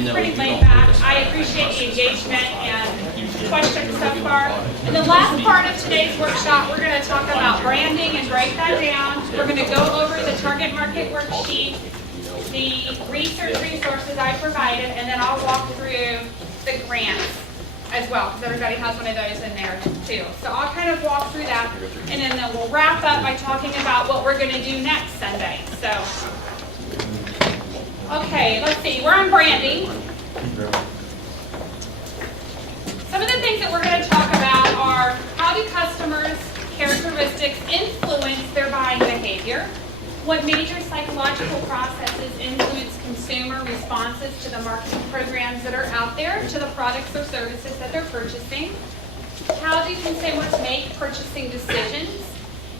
it's pretty laid back. I appreciate the engagement and questions so far. In the last part of today's workshop, we're going to talk about branding and break that down. We're going to go over the target market worksheet, the research resources I provided, and then I'll walk through the grants as well, because everybody has one of those in there too. So I'll kind of walk through that, and then we'll wrap up by talking about what we're going to do next Sunday. So, okay, let's see. We're on branding. Some of the things that we're going to talk about are how do customers' characteristics influence their buying behavior? What major psychological processes influence consumer responses to the marketing programs that are out there, to the products or services that they're purchasing? How do consumers make purchasing decisions?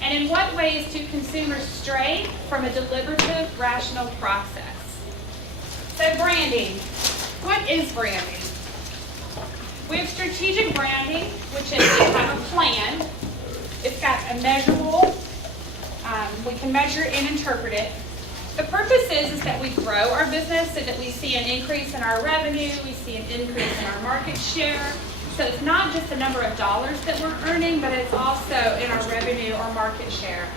And in what ways do consumers stray from a deliberative, rational process? So branding. What is branding? We have strategic branding, which is we have a plan. It's got a measurable. We can measure and interpret it. The purpose is that we grow our business so that we see an increase in our revenue, we see an increase in our market share. So it's not just the number of dollars that we're earning, but it's also in our revenue or market share.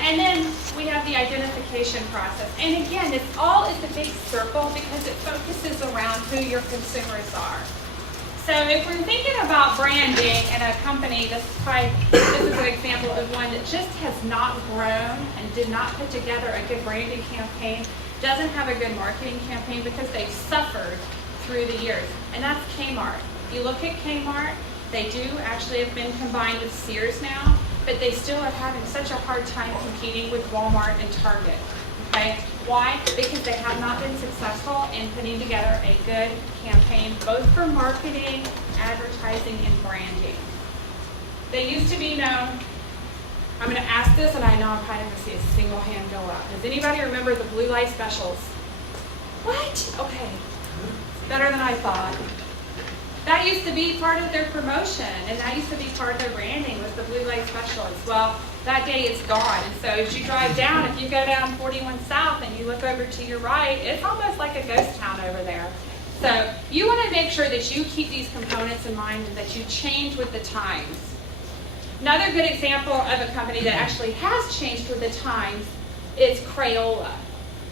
And then we have the identification process. And again, it's all is the big circle because it focuses around who your consumers are. So if we're thinking about branding in a company, this is an example of one that just has not grown and did not put together a good branding campaign, doesn't have a good marketing campaign because they've suffered through the years. And that's Kmart. If you look at Kmart, they do actually have been combined with Sears now, but they still are having such a hard time competing with Walmart and Target. Okay? Why? Because they have not been successful in putting together a good campaign, both for marketing, advertising, and branding. They used to be known, I'm going to ask this, and I know I'm kind of going to see a single hand go up. Does anybody remember the blue light specials? What? Okay. Better than I thought. That used to be part of their promotion, and that used to be part of their branding was the blue light specials. Well, that day is gone, and so as you drive down, if you go down 41 South and you look over to your right, it's almost like a ghost town over there. So you want to make sure that you keep these components in mind and that you change with the times. Another good example of a company that actually has changed with the times is Crayola.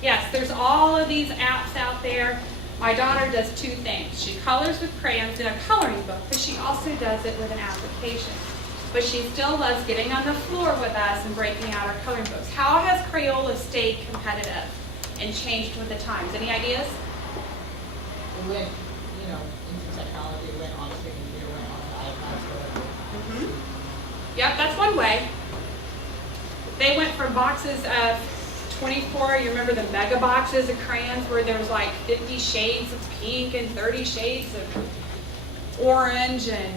Yes, there's all of these apps out there. My daughter does two things. She colors with crayons in a coloring book, but she also does it with an application. But she still loves getting on the floor with us and breaking out our coloring books. How has Crayola stayed competitive and changed with the times? Any ideas? We went, into technology, went on screen computer, went on iPads, whatever. Yep, that's one way. They went from boxes of 24, you remember the mega boxes of crayons where there was like 50 shades of pink and 30 shades of orange and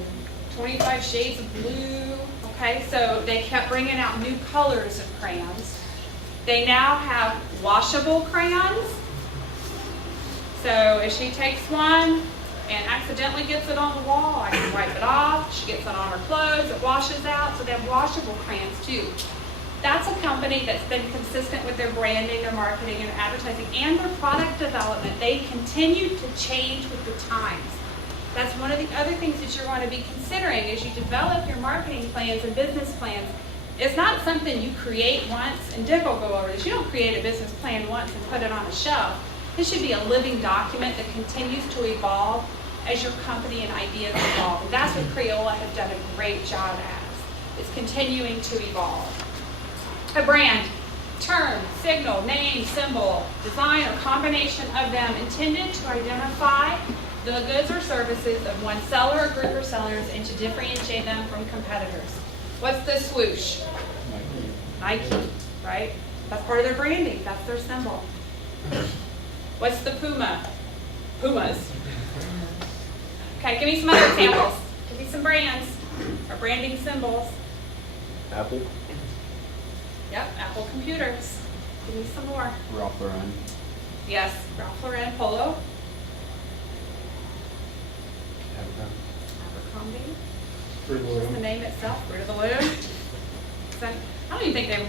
25 shades of blue. Okay, so they kept bringing out new colors of crayons. They now have washable crayons. So if she takes one and accidentally gets it on the wall, I can wipe it off. She gets it on her clothes, it washes out. So they have washable crayons too. That's a company that's been consistent with their branding, their marketing, and advertising, and their product development. They continue to change with the times. That's one of the other things that you're going to be considering as you develop your marketing plans and business plans. It's not something you create once, and Dick will go over this. You don't create a business plan once and put it on a shelf. This should be a living document that continues to evolve as your company and ideas evolve. And that's what Crayola has done a great job as. It's continuing to evolve. A brand, term, signal, name, symbol, design, or combination of them intended to identify the goods or services of one seller or group of sellers and to differentiate them from competitors. What's the swoosh? Nike, right? That's part of their branding. That's their symbol. What's the Puma? Pumas. Okay, give me some other examples. Give me some brands or branding symbols. Apple. Yep, Apple computers. Give me some more. Ralph Lauren. Yes, Ralph Lauren Polo. Abercrombie. Fruit of the Just the Loom. name itself, Fruit of the Loom. So, I don't even think they,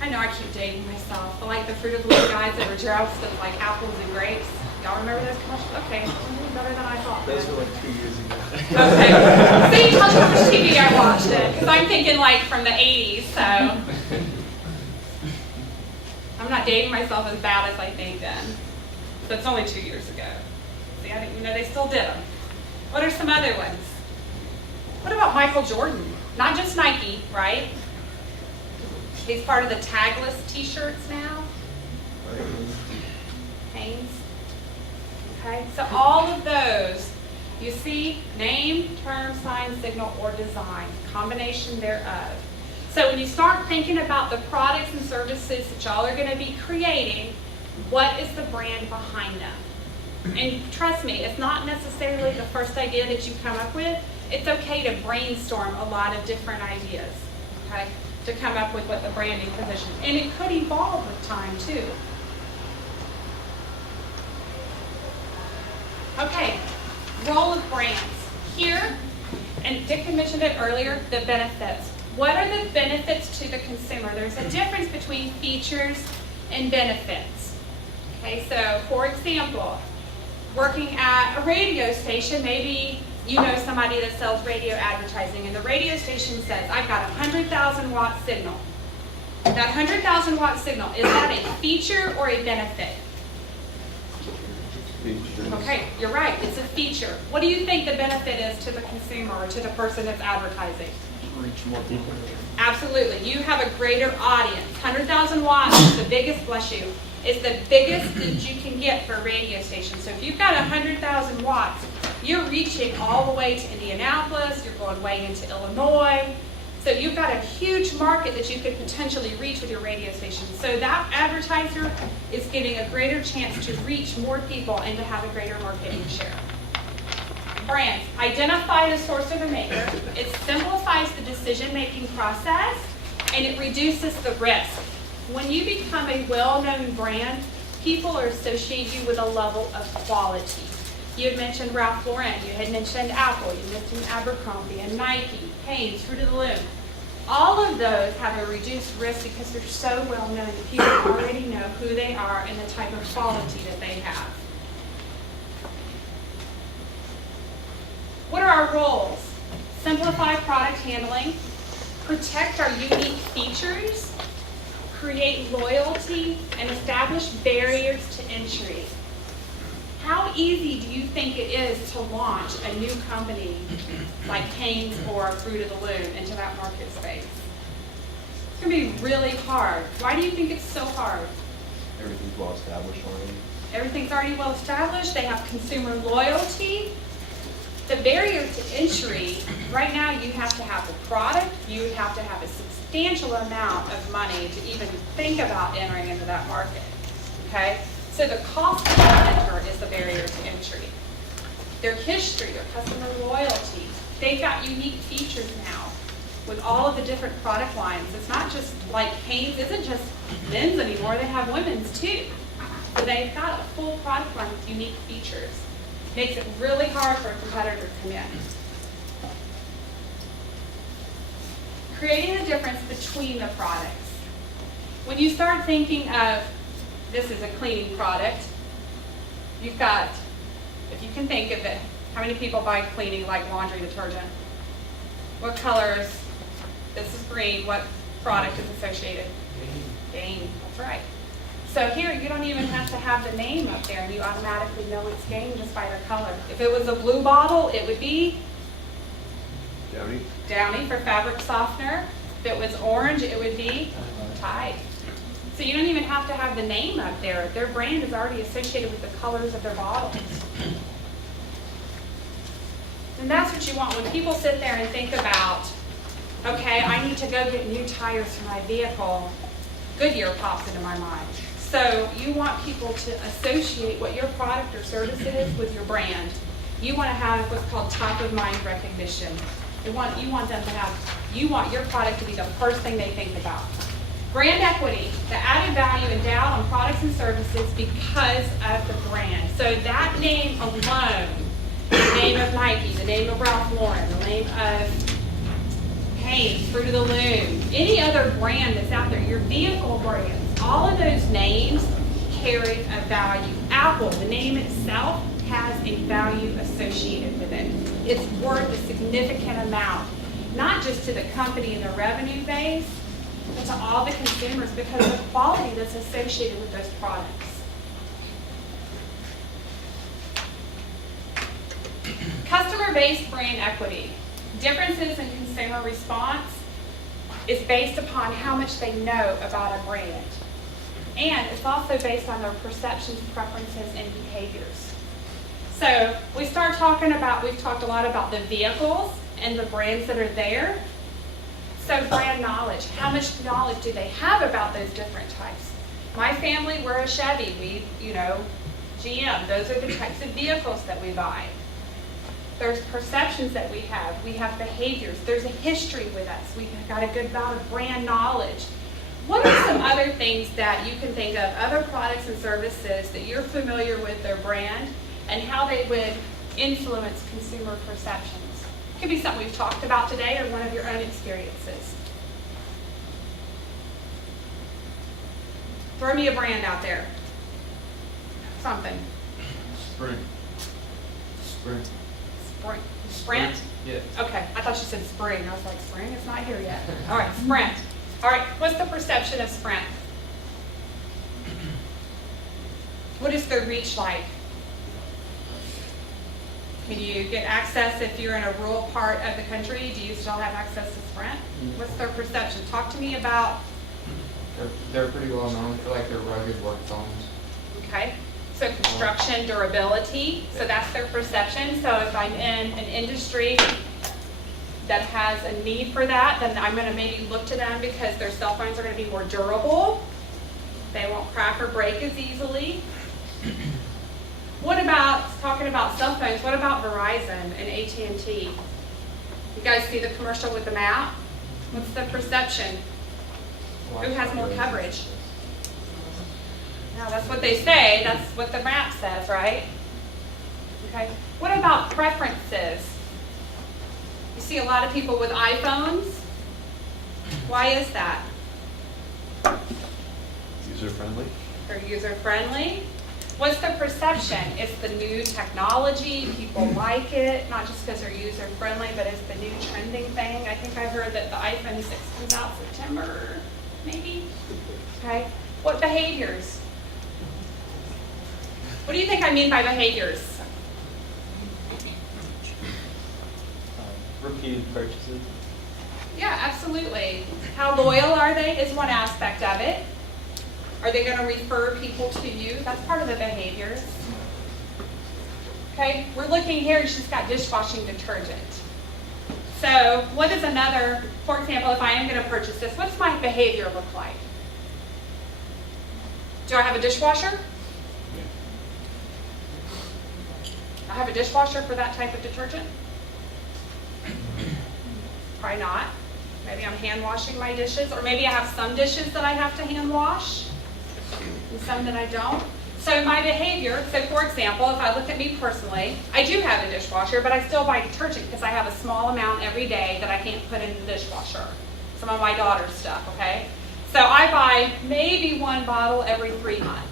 I know I keep dating myself, but like the Fruit of the Loom guys that were dressed in like apples and grapes. Y'all remember those commercials? Okay, better than I thought. Those were like 2 years ago. Okay. See, tell me how much TV I watched it, because I'm thinking like from the 80s, so. I'm not dating myself as bad as I think then. So it's only 2 years ago. See, I didn't even know they still did them. What are some other ones? What about Michael Jordan? Not just Nike, right? He's part of the tagless t-shirts now. Hanes. Okay, so all of those, you see, name, term, sign, signal, or design, combination thereof. So when you start thinking about the products and services that y'all are going to be creating, what is the brand behind them? And trust me, it's not necessarily the first idea that you come up with. It's okay to brainstorm a lot of different ideas, okay, to come up with what the branding position. And it could evolve with time too. Okay, role of brands. Here, and Dick had mentioned it earlier, the benefits. What are the benefits to the consumer? There's a difference between features and benefits. Okay, so for example, working at a radio station, maybe you know somebody that sells radio advertising, and the radio station says, I've got a 100,000 watt signal. That 100,000 watt signal, is that a feature or a benefit? Feature. Okay, you're right, it's a feature. What do you think the benefit is to the consumer or to the person that's advertising? Reach more people. Absolutely, you have a greater audience. 100,000 watts is the biggest, bless you, is the biggest that you can get for a radio station. So if you've got 100,000 watts, you're reaching all the way to Indianapolis, you're going way into Illinois. So you've got a huge market that you could potentially reach with your radio station. So that advertiser is getting a greater chance to reach more people and to have a greater marketing share. Brands, identify the source or the maker. It simplifies the decision-making process and it reduces the risk. When you become a well-known brand, people are associate you with a level of quality. You had mentioned Ralph Lauren, you had mentioned Apple, you mentioned Abercrombie and Nike, Hanes, Fruit of the Loom. All of those have a reduced risk because they're so well known that people already know who they are and the type of quality that they have. What are our roles? Simplify product handling, protect our unique features, create loyalty, and establish barriers to entry. How easy do you think it is to launch a new company like Hanes or Fruit of the Loom into that market space? It's going to be really hard. Why do you think it's so hard? Everything's well established already. Everything's already well established. They have consumer loyalty. The barrier to entry, right now you have to have the product, you would have to have a substantial amount of money to even think about entering into that market, okay? So the cost to enter is the barrier to entry. Their history, their customer loyalty, they've got unique features now with all of the different product lines. It's not just like Hanes isn't just men's anymore, they have women's too. So they've got a full product line with unique features. Makes it really hard for a competitor to come in. Creating the difference between the products. When you start thinking of, this is a cleaning product, you've got, if you can think of it, how many people buy cleaning like laundry detergent? What colors? This is green. What product is associated? Gain. That's right. So here, you don't even have to have the name up there, and you automatically know it's Gain just by the color. If it was a blue bottle, it would be Downy. Downy for fabric softener. If it was orange, it would be Tide. So you don't even have to have the name up there. Their brand is already associated with the colors of their bottles. And that's what you want when people sit there and think about, okay, I need to go get new tires for my vehicle. Goodyear pops into my mind. So you want people to associate what your product or service is with your brand. You want to have what's called top of mind recognition. You want them to have, you want your product to be the first thing they think about. Brand equity, the added value endowed on products and services because of the brand. So that name alone, the name of Nike, the name of Ralph Lauren, the name of Hanes, Fruit of the Loom, any other brand that's out there, your vehicle brands, all of those names carry a value, Apple, the name itself has a value associated with it. It's worth a significant amount, not just to the company and the revenue base, but to all the consumers because of the quality that's associated with those products. Customer-based brand equity. Differences in consumer response is based upon how much they know about a brand. And it's also based on their perceptions, preferences, and behaviors. So we've talked a lot about the vehicles and the brands that are there. So brand knowledge, how much knowledge do they have about those different types? My family, we're a Chevy, GM, those are the types of vehicles that we buy. There's perceptions that we have behaviors, there's a history with us, we've got a good amount of brand knowledge. What are some other things that you can think of, other products and services that you're familiar with their brand and how they would influence consumer perceptions? It could be something we've talked about today or one of your own experiences. Throw me a brand out there. Something. Sprint. Sprint? Yeah. Okay, I thought you said spring. I was like, spring? It's not here yet. All right, Sprint. All right, what's the perception of Sprint? What is their reach like? Can you get access if you're in a rural part of the country? Do you still have access to Sprint? What's their perception? Talk to me about. They're pretty well known for like their rugged work phones. Okay, so construction, durability, so that's their perception. So if I'm in an industry that has a need for that, then I'm going to maybe look to them because their cell phones are going to be more durable. They won't crack or break as easily. What about, talking about cell phones, what about Verizon and AT&T? You guys see the commercial with the map? What's the perception? Who has more coverage? No, that's what they say. That's what the map says, right? Okay. What about preferences? You see a lot of people with iPhones. Why is that? User-friendly. They're user-friendly. What's the perception? It's the new technology. People like it, not just because they're user-friendly, but it's the new trending thing. I think I heard that the iPhone 6 comes out September, maybe? Okay. What behaviors? What do you think I mean by behaviors? Repeated purchases. Yeah, absolutely. How loyal are they is one aspect of it. Are they going to refer people to you? That's part of the behaviors. Okay, we're looking here, she's got dishwashing detergent. So what is another, for example, if I am going to purchase this, what's my behavior look like? Do I have a dishwasher? I have a dishwasher for that type of detergent? Probably not. Maybe I'm hand washing my dishes, or maybe I have some dishes that I have to hand wash and some that I don't. So my behavior, so for example, if I look at me personally, I do have a dishwasher, but I still buy detergent because I have a small amount every day that I can't put in the dishwasher. Some of my daughter's stuff, okay? So I buy maybe one bottle every 3 months,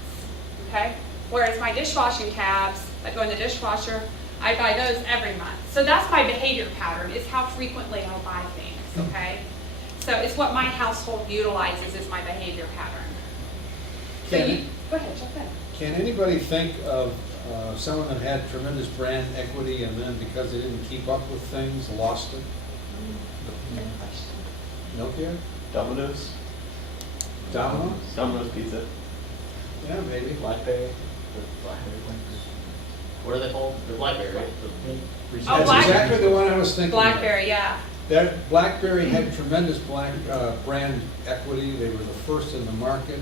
okay? Whereas my dishwashing tabs that go in the dishwasher, I buy those every month. So that's my behavior pattern, is how frequently I buy things, okay? So it's what my household utilizes as my behavior pattern. So go ahead, jump in. Can anybody think of someone that had tremendous brand equity and then because they didn't keep up with things, lost it? Nokia? Domino's. Domino's? Domino's Pizza. Yeah, maybe. Blackberry. What are they called? They're Blackberry, right? Oh, That's Black- exactly the one I was thinking of. BlackBerry, yeah. That BlackBerry had tremendous brand equity. They were the first in the market.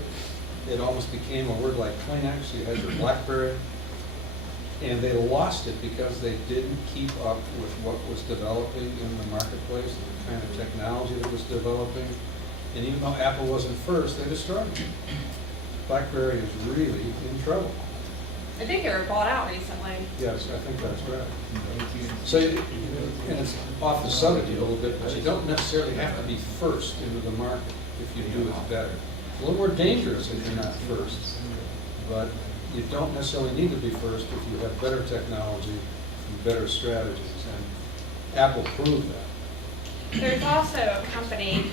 It almost became a word like Kleenex. You had your BlackBerry. And they lost it because they didn't keep up with what was developing in the marketplace, the kind of technology that was developing. And even though Apple wasn't first, they destroyed it. BlackBerry is really in trouble. I think they were bought out recently. Yes, I think that's right. So, and it's off the subject a little bit, but you don't necessarily have to be first into the market if you do it better. It's a little more dangerous if you're not first, but you don't necessarily need to be first if you have better technology and better strategies, and Apple proved that. There's also a company,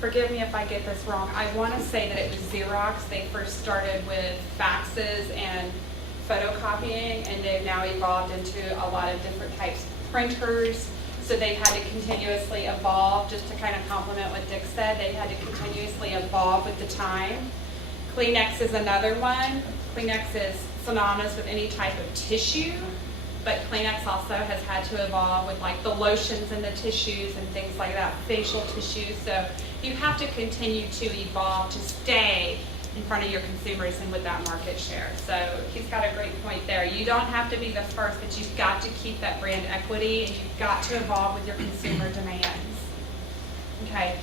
forgive me if I get this wrong, I want to say that it was Xerox. They first started with faxes and photocopying, and they've now evolved into a lot of different types of printers. So they've had to continuously evolve, just to kind of complement what Dick said, they've had to continuously evolve with the time. Kleenex is another one. Kleenex is synonymous with any type of tissue, but Kleenex also has had to evolve with like the lotions and the tissues and things like that, facial tissues. So you have to continue to evolve to stay in front of your consumers and with that market share. So he's got a great point there. You don't have to be the first, but you've got to keep that brand equity, and you've got to evolve with your consumer demands. Okay.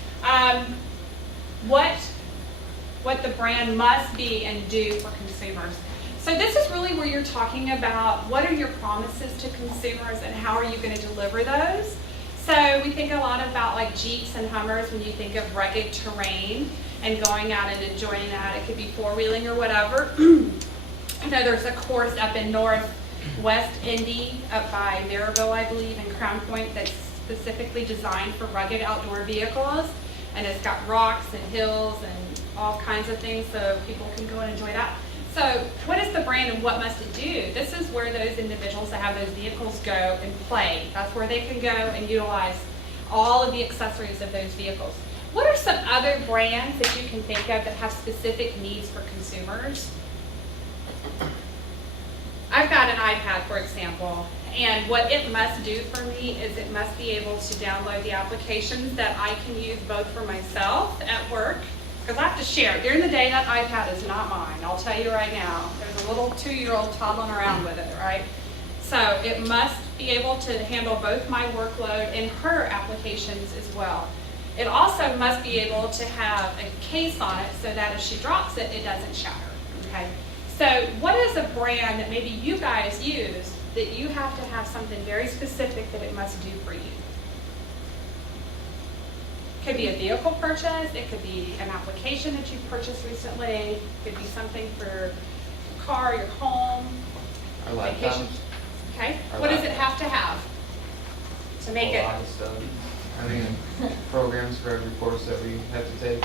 What the brand must be and do for consumers. So this is really where you're talking about what are your promises to consumers and how are you going to deliver those. So we think a lot about like Jeeps and Hummers when you think of rugged terrain and going out and enjoying that. It could be four-wheeling or whatever. I know there's a course up in Northwest Indy, up by Maryville, I believe, and Crown Point, that's specifically designed for rugged outdoor vehicles. And it's got rocks and hills and all kinds of things so people can go and enjoy that. So what is the brand and what must it do? This is where those individuals that have those vehicles go and play. That's where they can go and utilize all of the accessories of those vehicles. What are some other brands that you can think of that have specific needs for consumers? I've got an iPad, for example, and what it must do for me is it must be able to download the applications that I can use both for myself at work, because I have to share. During the day, that iPad is not mine. I'll tell you right now. There's a little 2-year-old toddling around with it, right? So it must be able to handle both my workload and her applications as well. It also must be able to have a case on it so that if she drops it, it doesn't shatter, okay? So what is a brand that maybe you guys use that you have to have something very specific that it must do for you? Could be a vehicle purchase, it could be an application that you've purchased recently, it could be something for your car, your home, Our vacation. laptops. Okay, Our what does it laptops. have to have to make A it? lot of stuff. I mean, programs for every course that we have to take.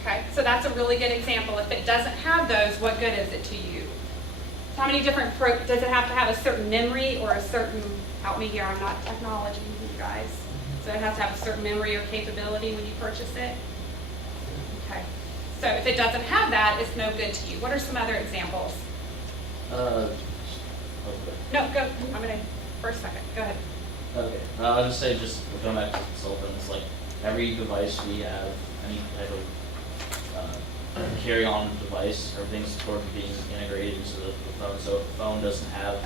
Okay, so that's a really good example. If it doesn't have those, what good is it to you? How many different, does it have to have a certain memory or a certain, help me here, I'm not technology, you guys. So it has to have a certain memory or capability when you purchase it? Okay, so if it doesn't have that, it's no good to you. What are some other examples? Okay. No, go, I'm gonna, first second, go ahead. Okay. I'll just say, just going back to cell phones, like every device we have, any type of carry-on device, everything's sort of being integrated into the phone. So if the phone doesn't have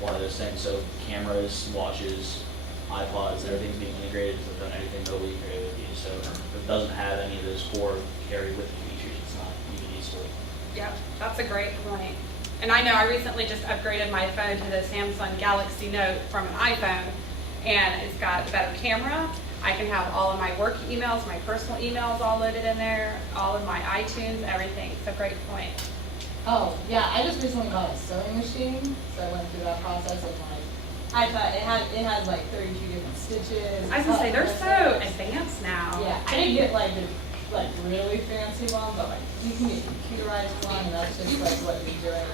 one of those things, so cameras, watches, iPods, everything's being integrated into the phone, everything that we carry with you. So if it doesn't have any of those core carry with you features, it's not even useful. Yep, that's a great point. And I know I recently just upgraded my phone to the Samsung Galaxy Note from an iPhone, and it's got a better camera. I can have all of my work emails, my personal emails all loaded in there, all of my iTunes, everything. It's a great point. Oh, yeah, I just recently bought a sewing machine, so I went through that process of like, I thought it has like 32 different stitches. I was gonna say, they're so advanced now. Yeah, I didn't get like the really fancy one, but like you can get computerized one, and that's just like what you're doing,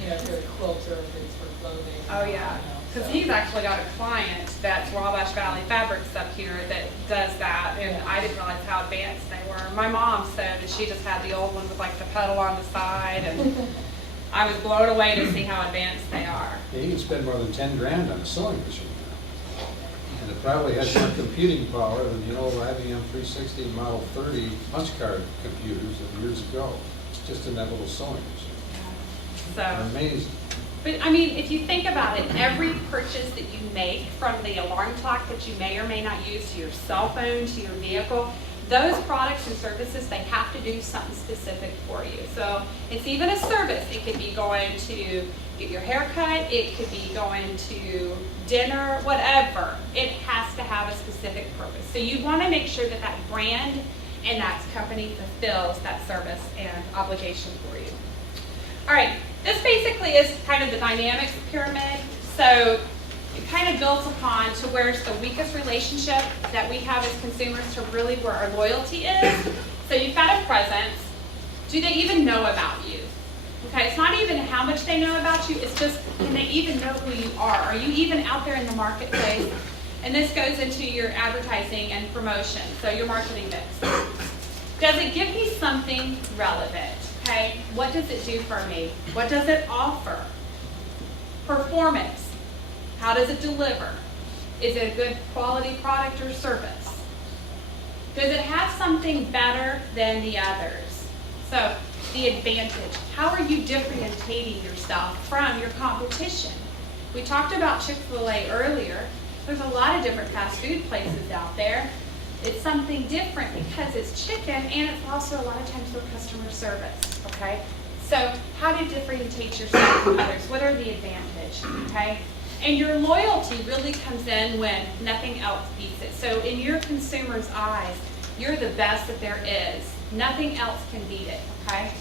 you know, if you're a quilter, if it's for clothing. Oh, yeah. You know, Because so. he's actually got a client that's Wabash Valley Fabrics up here that does that, and Yeah. I didn't realize how advanced they were. My mom said that she just had the old one with like the pedal on the side, and I was blown away to see how advanced they are. Yeah, you can spend more than 10 grand on a sewing machine now. And it probably has more computing power than the old IBM 360 Model 30 punch card computers of years ago, just in that little sewing machine. So. Amazing. But I mean, if you think about it, every purchase that you make, from the alarm clock that you may or may not use, to your cell phone, to your vehicle, those products and services, they have to do something specific for you. So it's even a service. It could be going to get your hair cut, it could be going to dinner, whatever. It has to have a specific purpose. So you want to make sure that that brand and that company fulfills that service and obligation for you. All right, This basically is kind of the dynamics pyramid. So it kind of builds upon to where's the weakest relationship that we have as consumers to really where our loyalty is. So you've got a presence. Do they even know about you? Okay, it's not even how much they know about you, it's just, can they even know who you are? Are you even out there in the marketplace? And this goes into your advertising and promotion, so your marketing mix. Does it give me something relevant? Okay, what does it do for me? What does it offer? Performance, how does it deliver? Is it a good quality product or service? Does it have something better than the others? So, the advantage. How are you differentiating yourself from your competition? We talked about Chick-fil-A earlier. There's a lot of different fast food places out there. It's something different because it's chicken and it's also a lot of times for customer service, okay? So how to differentiate yourself from others? What are the advantages, okay? And your loyalty really comes in when nothing else beats it. So in your consumer's eyes, you're the best that there is. Nothing else can beat it, okay?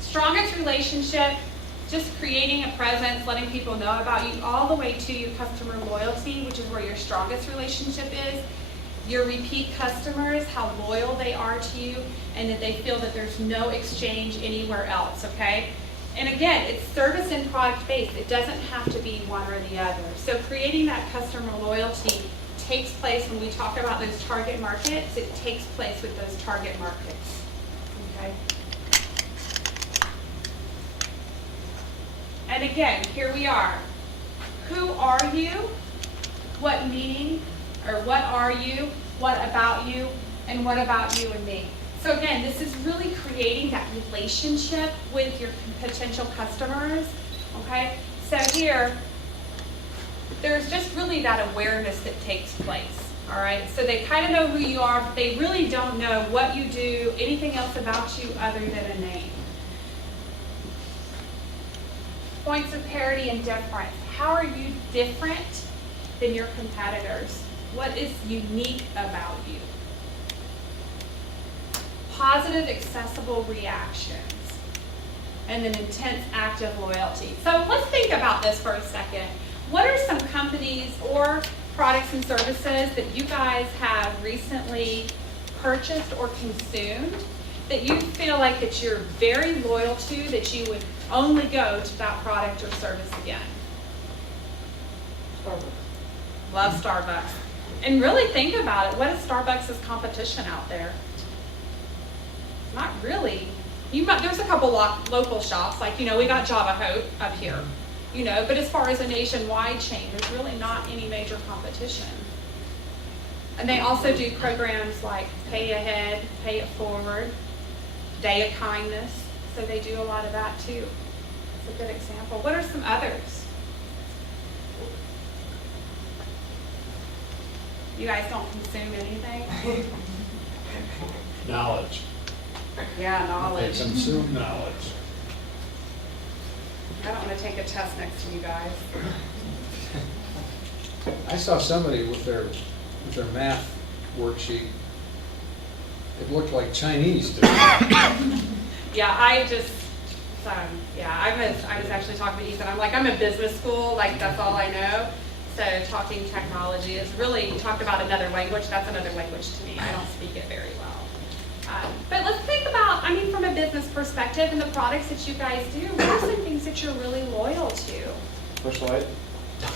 Strongest relationship, just creating a presence, letting people know about you, all the way to your customer loyalty, which is where your strongest relationship is. Your repeat customers, how loyal they are to you, and that they feel that there's no exchange anywhere else, okay? And again, it's service and product based. It doesn't have to be one or the other. So creating that customer loyalty takes place when we talk about those target markets. It takes place with those target markets, okay? And again, here we are. Who are you? What meaning, or what are you? What about you? And what about you and me? So again, this is really creating that relationship with your potential customers, okay? So here, there's just really that awareness that takes place, all right? So they kind of know who you are, but they really don't know what you do, anything else about you other than a name. Points of parity and difference. How are you different than your competitors? What is unique about you? Positive, accessible reactions. And then intense, active loyalty. So let's think about this for a second. What are some companies or products and services that you guys have recently purchased or consumed that you feel like that you're very loyal to, that you would only go to that product or service again? Starbucks. Love Starbucks. And really think about it. What is Starbucks' competition out there? Not really. There's a couple local shops, like, we got Java Hope up here, but as far as a nationwide chain, there's really not any major competition. And they also do programs like Pay Ahead, Pay It Forward, Day of Kindness, so they do a lot of that too. It's a good example. What are some others? You guys don't consume anything? Knowledge. Yeah, They knowledge. consume knowledge. I don't want to take a test next to you guys. I saw somebody with their math worksheet. It looked like Chinese to me. Yeah, I was actually talking to Ethan. I'm like, I'm in business school, like that's all I know. So talking technology is really, talked about another language, that's another language to me. I don't speak it very well. But let's think about, from a business perspective and the products that you guys do, what are some things that you're really loyal to? Push light?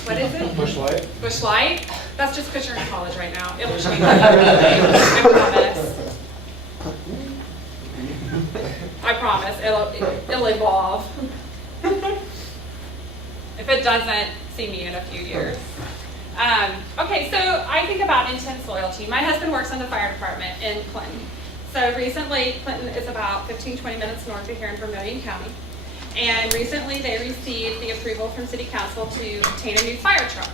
What is it? Push light? Bush Light? That's just because you're in college right now. It'll change. I promise. I promise. It'll evolve. If it doesn't, see me in a few years. Okay, so I think about intense loyalty. My husband works in the fire department in Clinton. So recently, Clinton is about 15-20 minutes north of here in Vermilion County. And recently they received the approval from City Council to obtain a new fire truck.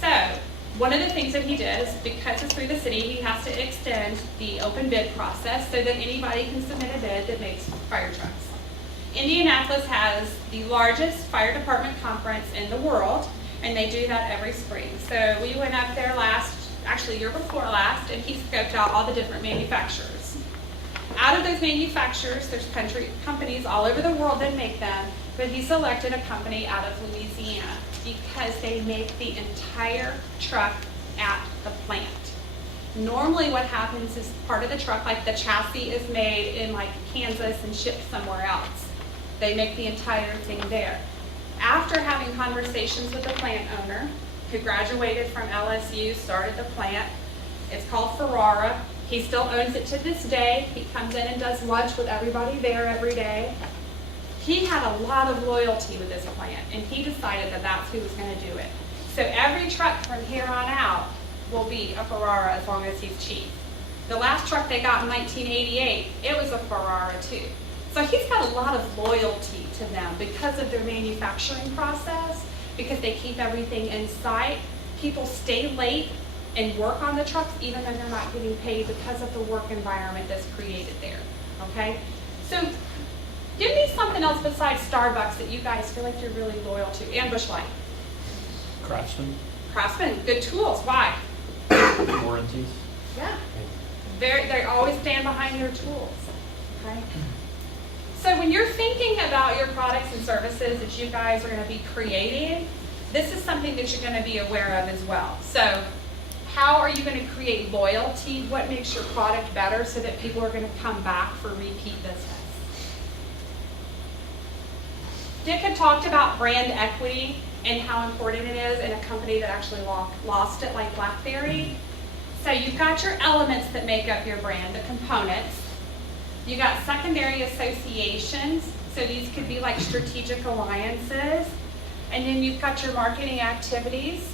So one of the things that he did is, because it's through the city, he has to extend the open bid process so that anybody can submit a bid that makes fire trucks. Indianapolis has the largest fire department conference in the world, and they do that every spring. So we went up there year before last, and he scoped out all the different manufacturers. Out of those manufacturers, there's companies all over the world that make them, but he selected a company out of Louisiana because they make the entire truck at the plant. Normally what happens is part of the truck, like the chassis is made in like Kansas and shipped somewhere else. They make the entire thing there. After having conversations with the plant owner, who graduated from LSU, started the plant, it's called Ferrara. He still owns it to this day. He comes in and does lunch with everybody there every day. He had a lot of loyalty with this plant, and he decided that that's who was going to do it. So every truck from here on out will be a Ferrara as long as he's chief. The last truck they got in 1988, it was a Ferrara too. So he's got a lot of loyalty to them because of their manufacturing process, because they keep everything in sight. People stay late and work on the trucks even though they're not getting paid because of the work environment that's created there, okay? So give me something else besides Starbucks that you guys feel like you're really loyal to. And Busch Light. Craftsman, Craftsman, good tools, why? warranties. Yeah, they always stand behind their tools, okay? So when you're thinking about your products and services that you guys are going to be creating, this is something that you're going to be aware of as well. So how are you going to create loyalty? What makes your product better so that people are going to come back for repeat business? Dick had talked about brand equity and how important it is in a company that actually lost it, like BlackBerry. So you've got your elements that make up your brand, the components. You got secondary associations, so these could be like strategic alliances. And then you've got your marketing activities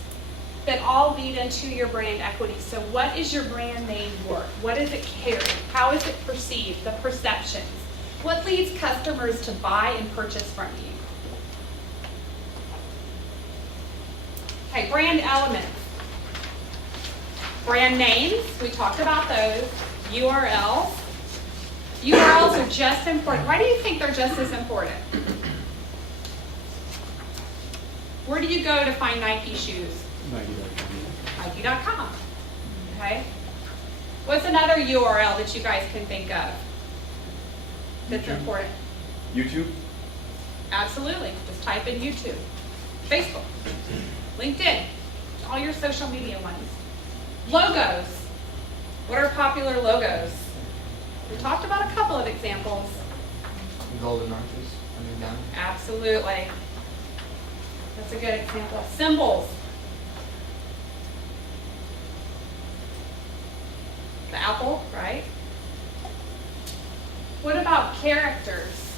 that all lead into your brand equity. So what is your brand name worth? What does it carry? How is it perceived? The perceptions. What leads customers to buy and purchase from you? Okay, brand elements. Brand names, we talked about those. URLs. URLs are just important. Why do you think they're just as important? Where do you go to find Nike shoes? Nike.com. Okay. What's another URL that you guys can think of that's YouTube. important? YouTube? Absolutely. Just type in YouTube, Facebook, LinkedIn, all your social media ones. Logos. What are popular logos? We talked about a couple of examples. Golden arches coming down. Absolutely. That's a good example. Symbols. The apple, right? What about characters?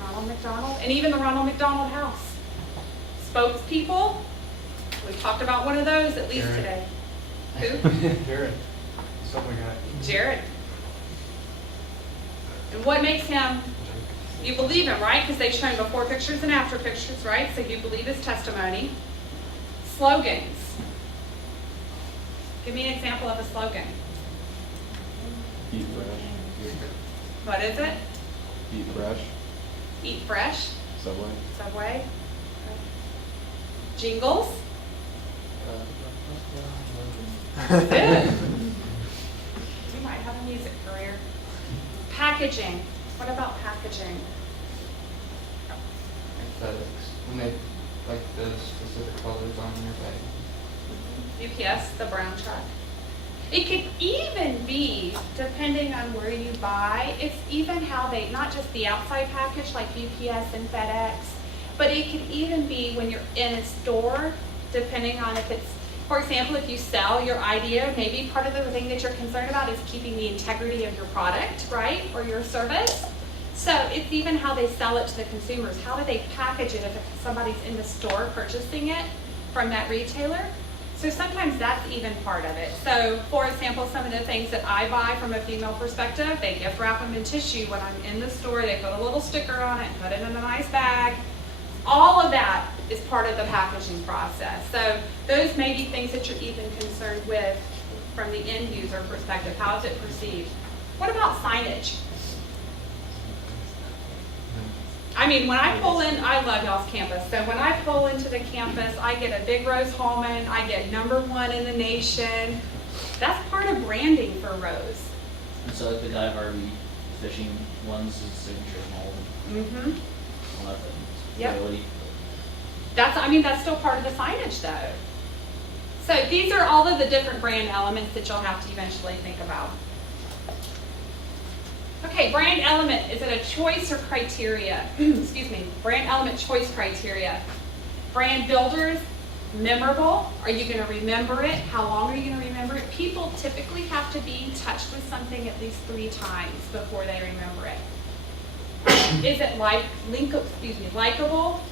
Ronald McDonald, and even the Ronald McDonald House. Spokespeople. We talked about one of those at least Jared. today. Who? Jared. Something like that. Jared. And what makes him, you believe him, right? Because they show him before pictures and after pictures, right? So you believe his testimony. Slogans. Give me an example of a slogan. Eat fresh. What is it? Eat fresh. Eat fresh. Subway. Subway. Jingles. Good. You might have a music career. Packaging. What about packaging? Aesthetics. And they like the specific colors on your bag. UPS, the brown truck. It could even be, depending on where you buy, it's even how they, not just the outside package like UPS and FedEx, but it could even be when you're in a store, depending on if it's, for example, if you sell your idea, maybe part of the thing that you're concerned about is keeping the integrity of your product, right, or your service. So it's even how they sell it to the consumers. How do they package it if somebody's in the store purchasing it from that retailer? So sometimes that's even part of it. So for example, some of the things that I buy from a female perspective, they gift wrap them in tissue when I'm in the store. They put a little sticker on it, put it in a nice bag. All of that is part of the packaging process. So those may be things that you're even concerned with from the end user perspective. How is it perceived? What about signage? I mean, when I pull in, I love y'all's campus. So when I pull into the campus, I get a big Rose-Hulman. I get #1 in the nation. That's part of branding for Rose. And so like the Guy Harvey fishing ones is signature home Mm-hmm. on that thing. Yep. Really, That's still part of the signage though. So these are all of the different brand elements that you'll have to eventually think about. Okay, brand element, is it a choice or criteria? Excuse me, brand element choice criteria. Brand builders, memorable, are you gonna remember it? How long are you gonna remember it? People typically have to be touched with something at least 3 times before they remember it. Is it likable?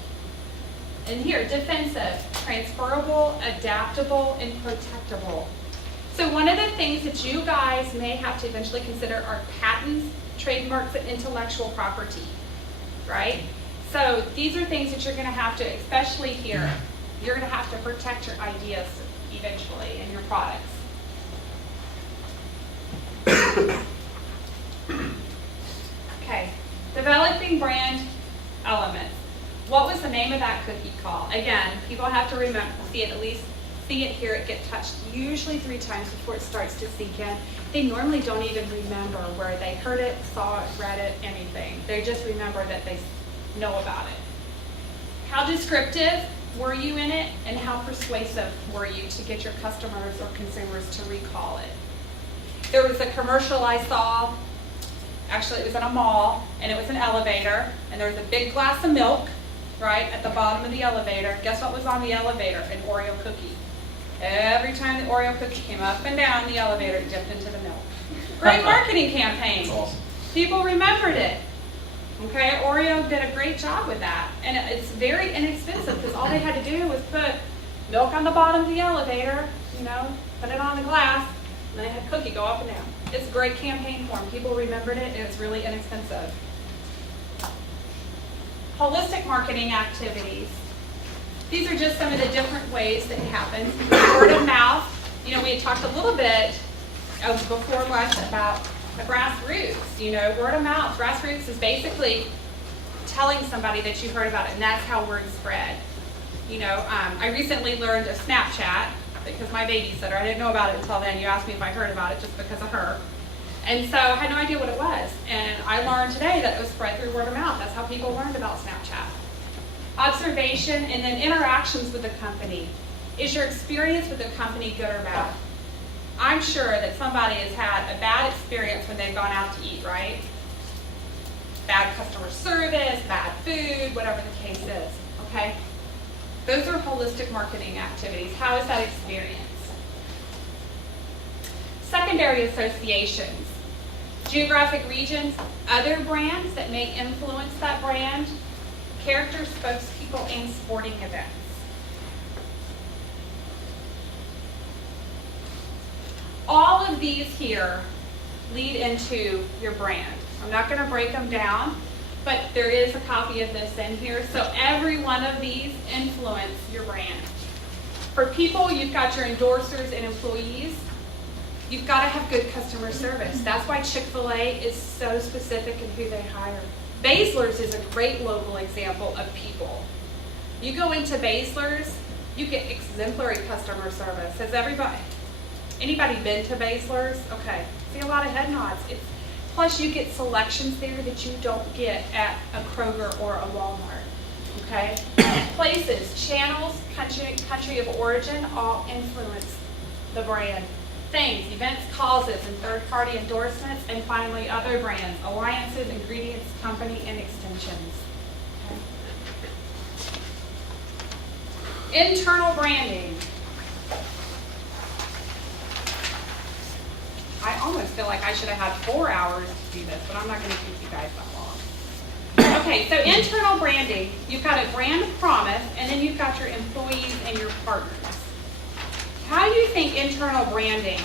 And here, defensive, transferable, adaptable, and protectable. So one of the things that you guys may have to eventually consider are patents, trademarks, and intellectual property, right? So these are things that you're gonna have to, especially here, you're gonna have to protect your ideas eventually and your products. Okay, developing brand elements. What was the name of that cookie called? Again, people have to remember, see it, hear it, get touched, usually 3 times before it starts to sink in. They normally don't even remember where they heard it, saw it, read it, anything. They just remember that they know about it. How descriptive were you in it, and how persuasive were you to get your customers or consumers to recall it? There was a commercial I saw, actually it was in a mall, and it was an elevator, and there was a big glass of milk, right, at the bottom of the elevator. Guess what was on the elevator? An Oreo cookie. Every time the Oreo cookie came up and down the elevator, it dipped into the milk. Great marketing campaign. That's awesome. People remembered it. Okay, Oreo did a great job with that. And it's very inexpensive because all they had to do was put milk on the bottom of the elevator, put it on the glass, and they had a cookie go up and down. It's a great campaign form. People remembered it, and it's really inexpensive. Holistic marketing activities. These are just some of the different ways that it happens. Word of mouth. We had talked a little bit before lunch about the grassroots. Word of mouth. Grassroots is basically telling somebody that you heard about it, and that's how word spread. I recently learned of Snapchat because my babysitter, I didn't know about it until then. You asked me if I heard about it just because of her. And so I had no idea what it was. And I learned today that it was spread through word of mouth. That's how people learned about Snapchat. Observation and then interactions with the company. Is your experience with the company good or bad? I'm sure that somebody has had a bad experience when they've gone out to eat, right? Bad customer service, bad food, whatever the case is, okay? Those are holistic marketing activities. How is that experience? Secondary associations. Geographic regions, other brands that may influence that brand, character, spokespeople, and sporting events. All of these here lead into your brand. I'm not going to break them down, but there is a copy of this in here. So every one of these influence your brand. For people, you've got your endorsers and employees. You've got to have good customer service. That's why Chick-fil-A is so specific in who they hire. Baszler's is a great local example of people. You go into Baszler's, you get exemplary customer service. Has anybody been to Baszler's? Okay, see a lot of head nods. Plus you get selections there that you don't get at a Kroger or a Walmart. Okay? Places, channels, country of origin all influence the brand. Things, events, causes, and third-party endorsements, and finally other brands, alliances, ingredients, company, and extensions. Okay. Internal branding. I almost feel like I should have had 4 hours to do this, but I'm not going to keep you guys that long. Okay, so internal branding, you've got a brand promise, and then you've got your employees and your partners. How do you think internal branding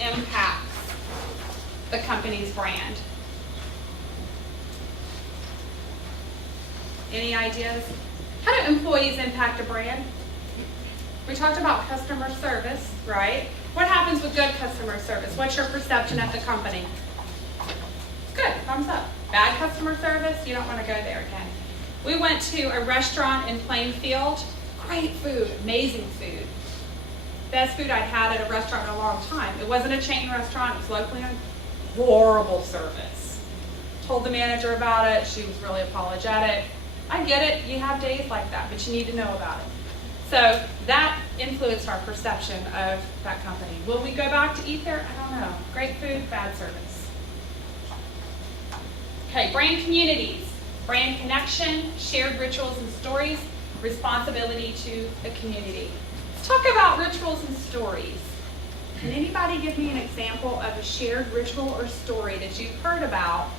impacts the company's brand? Any ideas? How do employees impact a brand? We talked about customer service, right? What happens with good customer service? What's your perception of the company? Good, thumbs up. Bad customer service, you don't want to go there again. We went to a restaurant in Plainfield. Great food, amazing food. Best food I'd had at a restaurant in a long time. It wasn't a chain restaurant, it was locally owned. horrible service. Told the manager about it, she was really apologetic. I get it, you have days like that, but you need to know about it. So that influenced our perception of that company. Will we go back to eat there? I don't know. Great food, bad service. Okay, brand communities. Brand connection, shared rituals and stories, responsibility to the community. Let's talk about rituals and stories. Can anybody give me an example of a shared ritual or story that you've heard about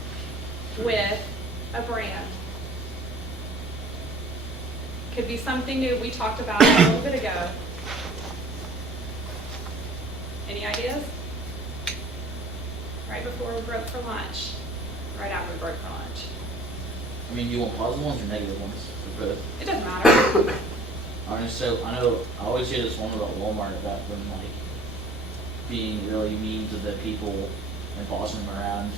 with a brand? Could be something new. We talked about it a little bit ago. Any ideas? Right before we broke for lunch. Right after we broke for lunch. I mean, you want positive ones or negative ones? For both? It doesn't matter. Alright, so I know, I always hear this one about Walmart about them like being really mean to the people and bossing them around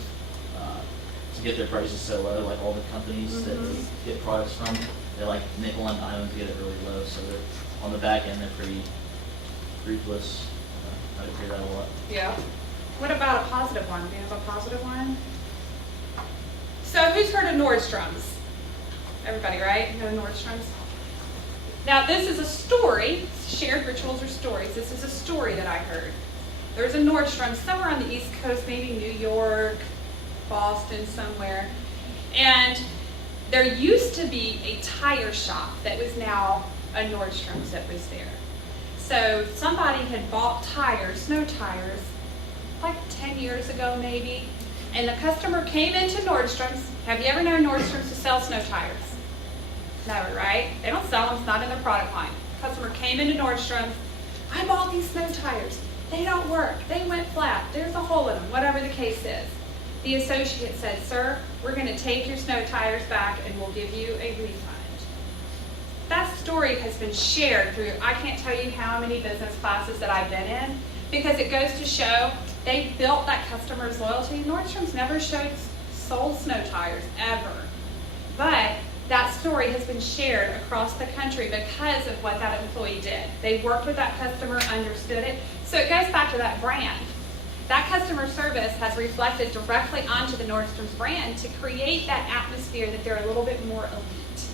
to get their prices so low, like all the companies that they get products from, they're like nickel and dime to get it really low, so they're, on the back end, they're pretty ruthless. I hear that a lot. Yeah. What about a positive one? Do you have a positive one? So who's heard of Nordstrom's? Everybody, right? Know Nordstrom's? Now this is a story, shared rituals or stories. This is a story that I heard. There's a Nordstrom somewhere on the East Coast, maybe New York, Boston, somewhere. And there used to be a tire shop that was now a Nordstrom's that was there. So somebody had bought tires, snow tires, like 10 years ago maybe, and the customer came into Nordstrom's. Have you ever known Nordstrom's to sell snow tires? Never, right? They don't sell them, it's not in their product line. The customer came into Nordstrom's. I bought these snow tires. They don't work. They went flat. There's a hole in them, whatever the case is. The associate said, sir, we're going to take your snow tires back and we'll give you a refund. That story has been shared through, I can't tell you how many business classes that I've been in, because it goes to show they built that customer's loyalty. Nordstrom's never sold snow tires, ever. But that story has been shared across the country because of what that employee did. They worked with that customer, understood it. So it goes back to that brand. That customer service has reflected directly onto the Nordstrom's brand to create that atmosphere that they're a little bit more elite.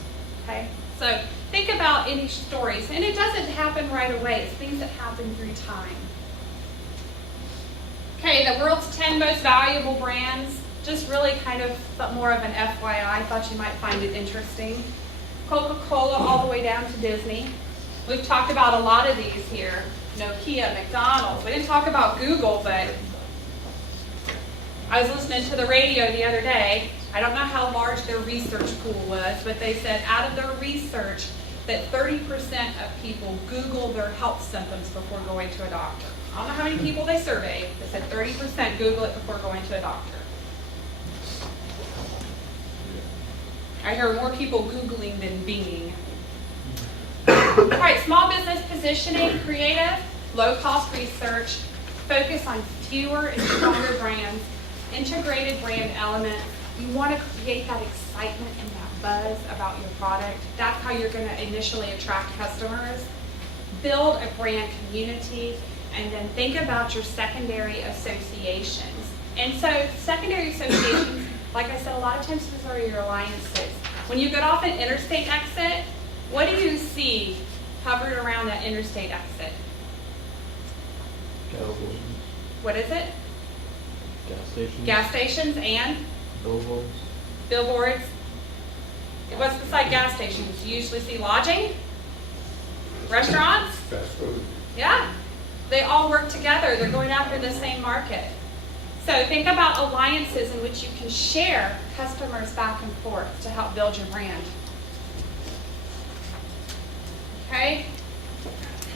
Okay? So think about any stories, and it doesn't happen right away. It's things that happen through time. Okay, the world's 10 most valuable brands. Just really kind of more of an FYI. I thought you might find it interesting. Coca-Cola all the way down to Disney. We've talked about a lot of these here. Nokia, McDonald's. We didn't talk about Google, but I was listening to the radio the other day. I don't know how large their research pool was, but they said out of their research that 30% of people Google their health symptoms before going to a doctor. I don't know how many people they surveyed. They said 30% Google it before going to a doctor. I hear more people Googling than Binging. All right, small business positioning, creative, low-cost research, focus on fewer and stronger brands, integrated brand elements. You want to create that excitement and that buzz about your product. That's how you're going to initially attract customers. Build a brand community, and then think about your secondary associations. And so secondary associations, like I said, a lot of times these are your alliances. When you get off an interstate exit, what do you see covered around that interstate exit? Gas stations. What is it? Gas stations. Gas stations and Billboards. billboards. What's beside gas stations? You usually see lodging, restaurants. Fast food. Yeah, they all work together. They're going after the same market. So think about alliances in which you can share customers back and forth to help build your brand. Okay?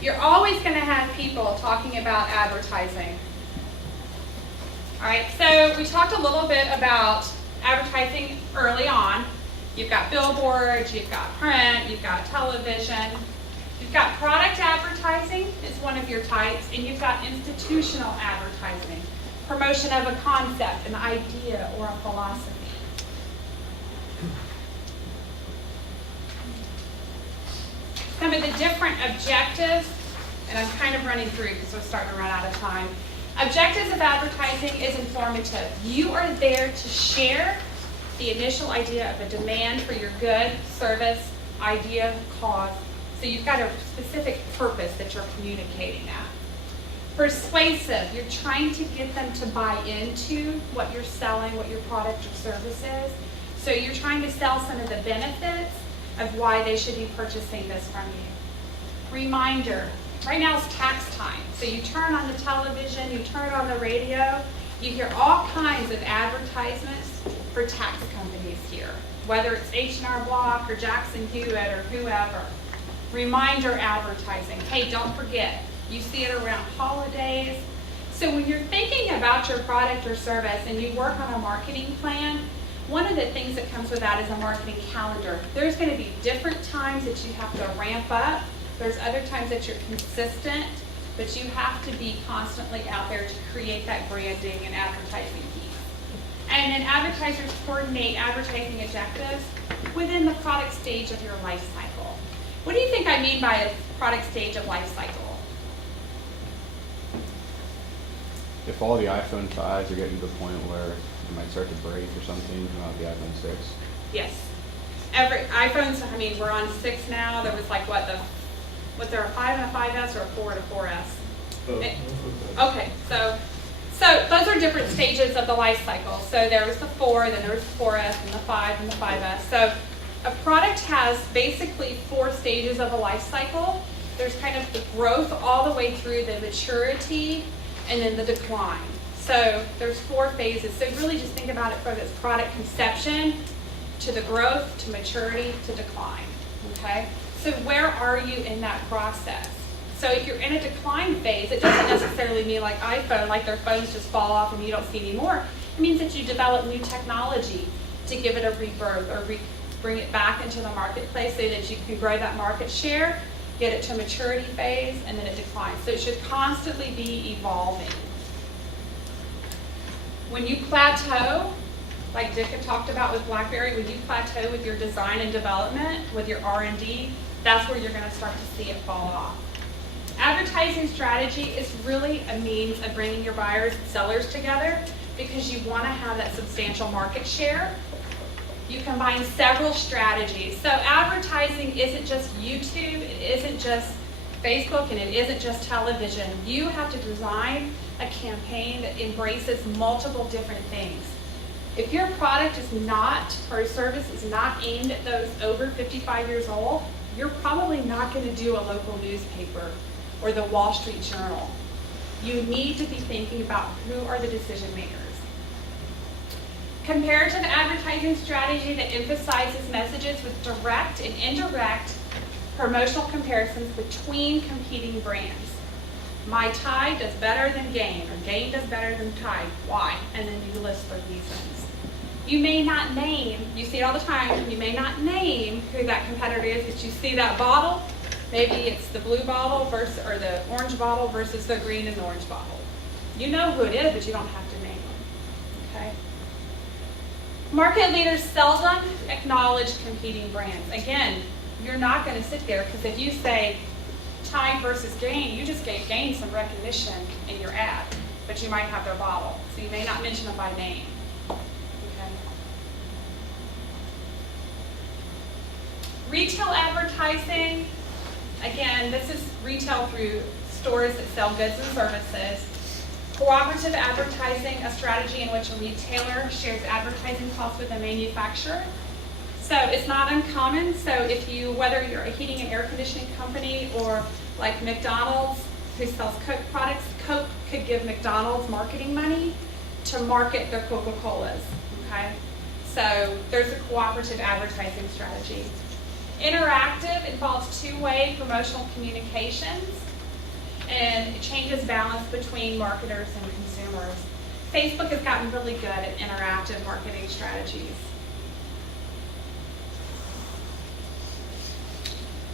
You're always going to have people talking about advertising. All right, so we talked a little bit about advertising early on. You've got billboards, you've got print, you've got television. You've got product advertising is one of your types, and you've got institutional advertising. Promotion of a concept, an idea, or a philosophy. Some of the different objectives, and I'm kind of running through because we're starting to run out of time. Objectives of advertising is informative. You are there to share the initial idea of a demand for your good, service, idea, cause. So you've got a specific purpose that you're communicating at. Persuasive, you're trying to get them to buy into what you're selling, what your product or service is. So you're trying to sell some of the benefits of why they should be purchasing this from you. Reminder, right now is tax time. So you turn on the television, you turn on the radio, you hear all kinds of advertisements for tax companies here, whether it's H&R Block or Jackson Hewitt or whoever. Reminder advertising. Hey, don't forget, you see it around holidays. So when you're thinking about your product or service and you work on a marketing plan, one of the things that comes with that is a marketing calendar. There's going to be different times that you have to ramp up. There's other times that you're consistent, but you have to be constantly out there to create that branding and advertising piece. And then advertisers coordinate advertising objectives within the product stage of your life cycle. What do you think I mean by a product stage of life cycle? If all the iPhone 5s are getting to the point where it might start to break or something, come out the iPhone 6. Yes. Every iPhones, I mean, we're on 6 now. There was like what, was there a 5 and a 5S or a 4 and a 4S? Okay, so those are different stages of the life cycle. So there was the 4, then there was the 4S, and the 5, and the 5S. So a product has basically 4 stages of a life cycle. There's kind of the growth all the way through the maturity and then the decline. So there's 4 phases. So really just think about it from its product conception to the growth, to maturity, to decline, okay? So where are you in that process? So if you're in a decline phase, it doesn't necessarily mean like iPhone, like their phones just fall off and you don't see any more. It means that you develop new technology to give it a rebirth or bring it back into the marketplace so that you can grow that market share, get it to maturity phase, and then it declines. So it should constantly be evolving. When you plateau, like Dick had talked about with BlackBerry, when you plateau with your design and development, with your R&D, that's where you're going to start to see it fall off. Advertising strategy is really a means of bringing your buyers and sellers together because you want to have that substantial market share. You combine several strategies. So advertising isn't just YouTube, it isn't just Facebook, and it isn't just television. You have to design a campaign that embraces multiple different things. If your product is not, or service is not aimed at those over 55 years old, you're probably not going to do a local newspaper or the Wall Street Journal. You need to be thinking about who are the decision makers. Comparative advertising strategy that emphasizes messages with direct and indirect promotional comparisons between competing brands. My Tide does better than Gain, or Gain does better than Tide. Why? And then you list the reasons. You may not name, you see it all the time, you may not name who that competitor is, but you see that bottle, maybe it's the blue bottle versus, or the orange bottle versus the green and orange bottle. You know who it is, but you don't have to name them, okay? Market leaders seldom acknowledge competing brands. Again, you're not going to sit there, because if you say Tide versus Gain, you just gave Gain some recognition in your ad, but you might have their bottle, so you may not mention them by name. Okay. Retail advertising, again, this is retail through stores that sell goods and services. Cooperative advertising, a strategy in which a retailer shares advertising costs with a manufacturer. So it's not uncommon. So if you, whether you're a heating and air conditioning company or like McDonald's who sells Coke products, Coke could give McDonald's marketing money to market their Coca-Colas, okay? So there's a cooperative advertising strategy. Interactive involves two-way promotional communications, and it changes balance between marketers and consumers. Facebook has gotten really good at interactive marketing strategies.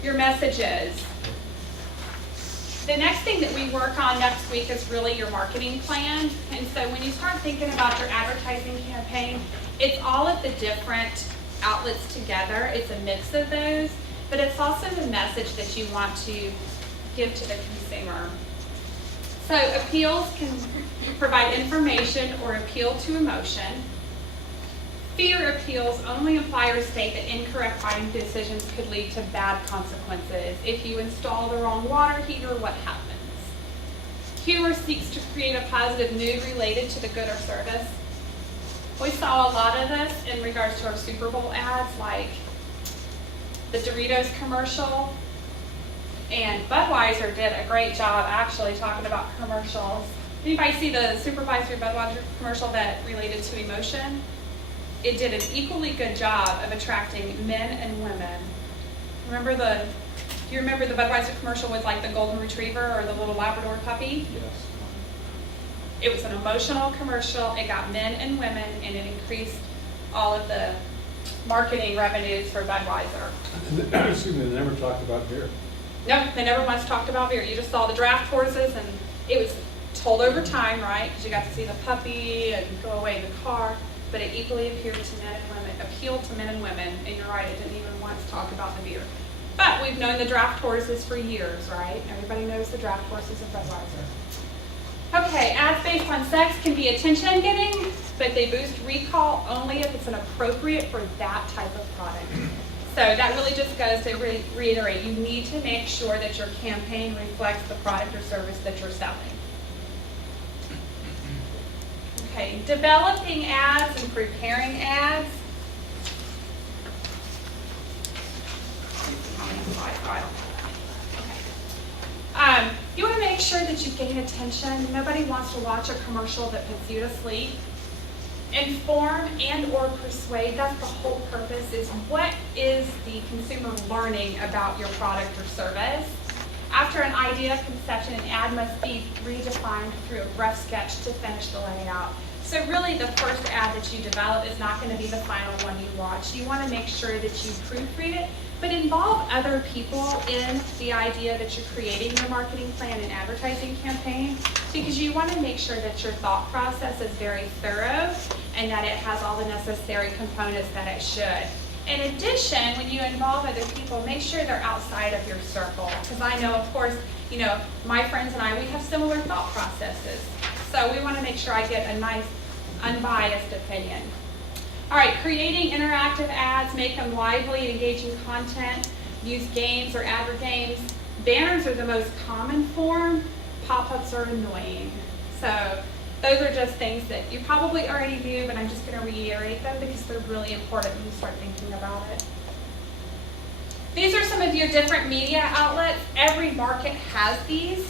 Your messages. The next thing that we work on next week is really your marketing plan. And so when you start thinking about your advertising campaign, it's all of the different outlets together. It's a mix of those, but it's also the message that you want to give to the consumer. So appeals can provide information or appeal to emotion. Fear appeals only imply or state that incorrect buying decisions could lead to bad consequences. If you install the wrong water heater, what happens? Humor seeks to create a positive mood related to the good or service. We saw a lot of this in regards to our Super Bowl ads, like the Doritos commercial. And Budweiser did a great job actually talking about commercials. Anybody see the Supervisor Budweiser commercial that related to emotion? It did an equally good job of attracting men and women. Do you remember the Budweiser commercial with like the golden retriever or the little Labrador puppy? Yes. It was an emotional commercial. It got men and women, and it increased all of the marketing revenues for Budweiser. Excuse me, they never talked about beer. No, they never once talked about beer. You just saw the draft horses, and it was told over time, right? Because you got to see the puppy and go away in the car. But it equally appealed to men and women. And you're right, it didn't even once talk about the beer. But we've known the draft horses for years, right? Everybody knows the draft horses of Budweiser. Okay, ads based on sex can be attention-getting, but they boost recall only if it's inappropriate for that type of product. So that really just goes to reiterate, you need to make sure that your campaign reflects the product or service that you're selling. Okay, developing ads and preparing ads. You want to make sure that you gain attention. Nobody wants to watch a commercial that puts you to sleep. Inform and or persuade, that's the whole purpose, is what is the consumer learning about your product or service? After an idea conception, an ad must be redefined through a rough sketch to finish the layout. So really the first ad that you develop is not going to be the final one you watch. You want to make sure that you proofread it, but involve other people in the idea that you're creating your marketing plan and advertising campaign, because you want to make sure that your thought process is very thorough and that it has all the necessary components that it should. In addition, when you involve other people, make sure they're outside of your circle, because I know, of course, my friends and I, we have similar thought processes. So we want to make sure I get a nice, unbiased opinion. All right, creating interactive ads, make them lively and engaging content, use games or advert games. Banners are the most common form. Pop-ups are annoying. So those are just things that you probably already knew, but I'm just going to reiterate them because they're really important when you start thinking about it. These are some of your different media outlets. Every market has these.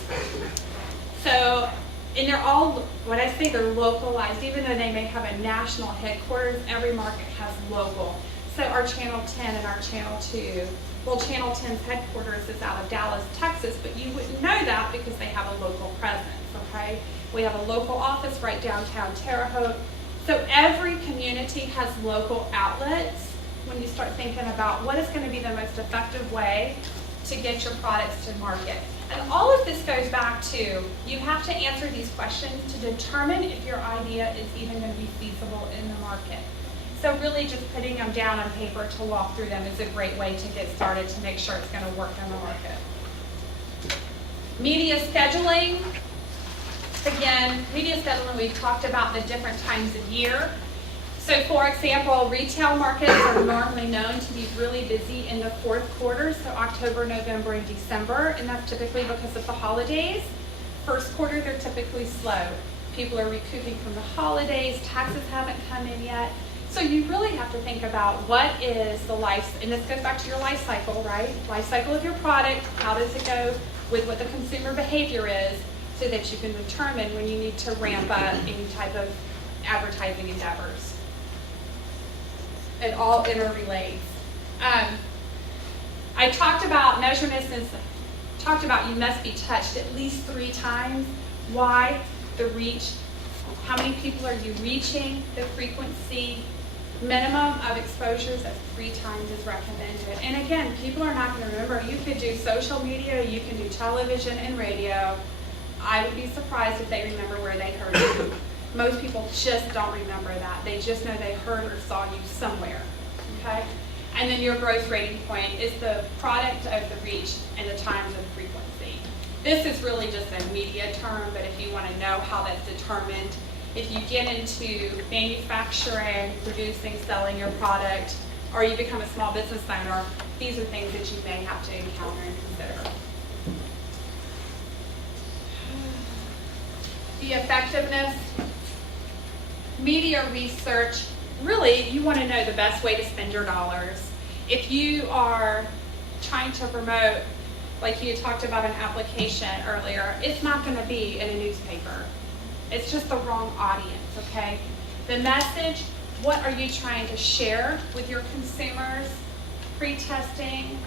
So, and they're all, when I say they're localized, even though they may have a national headquarters, every market has local. So our Channel 10 and our Channel 2, well, Channel 10's headquarters is out of Dallas, Texas, but you wouldn't know that because they have a local presence, okay? We have a local office right downtown Terre Haute. So every community has local outlets when you start thinking about what is going to be the most effective way to get your products to market. And all of this goes back to, you have to answer these questions to determine if your idea is even going to be feasible in the market. So really just putting them down on paper to walk through them is a great way to get started to make sure it's going to work in the market. Media scheduling. Again, media scheduling, we've talked about the different times of year. So for example, retail markets are normally known to be really busy in the fourth quarter, so October, November, and December, and that's typically because of the holidays. First quarter, they're typically slow. People are recouping from the holidays, taxes haven't come in yet. So you really have to think about what is the life, and this goes back to your life cycle, right? Life cycle of your product, how does it go with what the consumer behavior is, so that you can determine when you need to ramp up any type of advertising endeavors. It all interrelates. I talked about measurements and talked about you must be touched at least 3 times. Why? The reach. How many people are you reaching? The frequency. Minimum of exposures of 3 times is recommended. And again, people are not going to remember. You could do social media, you can do television and radio. I would be surprised if they remember where they heard you. Most people just don't remember that. They just know they heard or saw you somewhere, okay? And then your growth rating point is the product of the reach and the times of frequency. This is really just a media term, but if you want to know how that's determined, if you get into manufacturing, producing, selling your product, or you become a small business owner, these are things that you may have to encounter and consider. The effectiveness, media research, really you want to know the best way to spend your dollars. If you are trying to promote, like you talked about an application earlier, it's not going to be in a newspaper. It's just the wrong audience, okay? The message, what are you trying to share with your consumers? Pre-testing.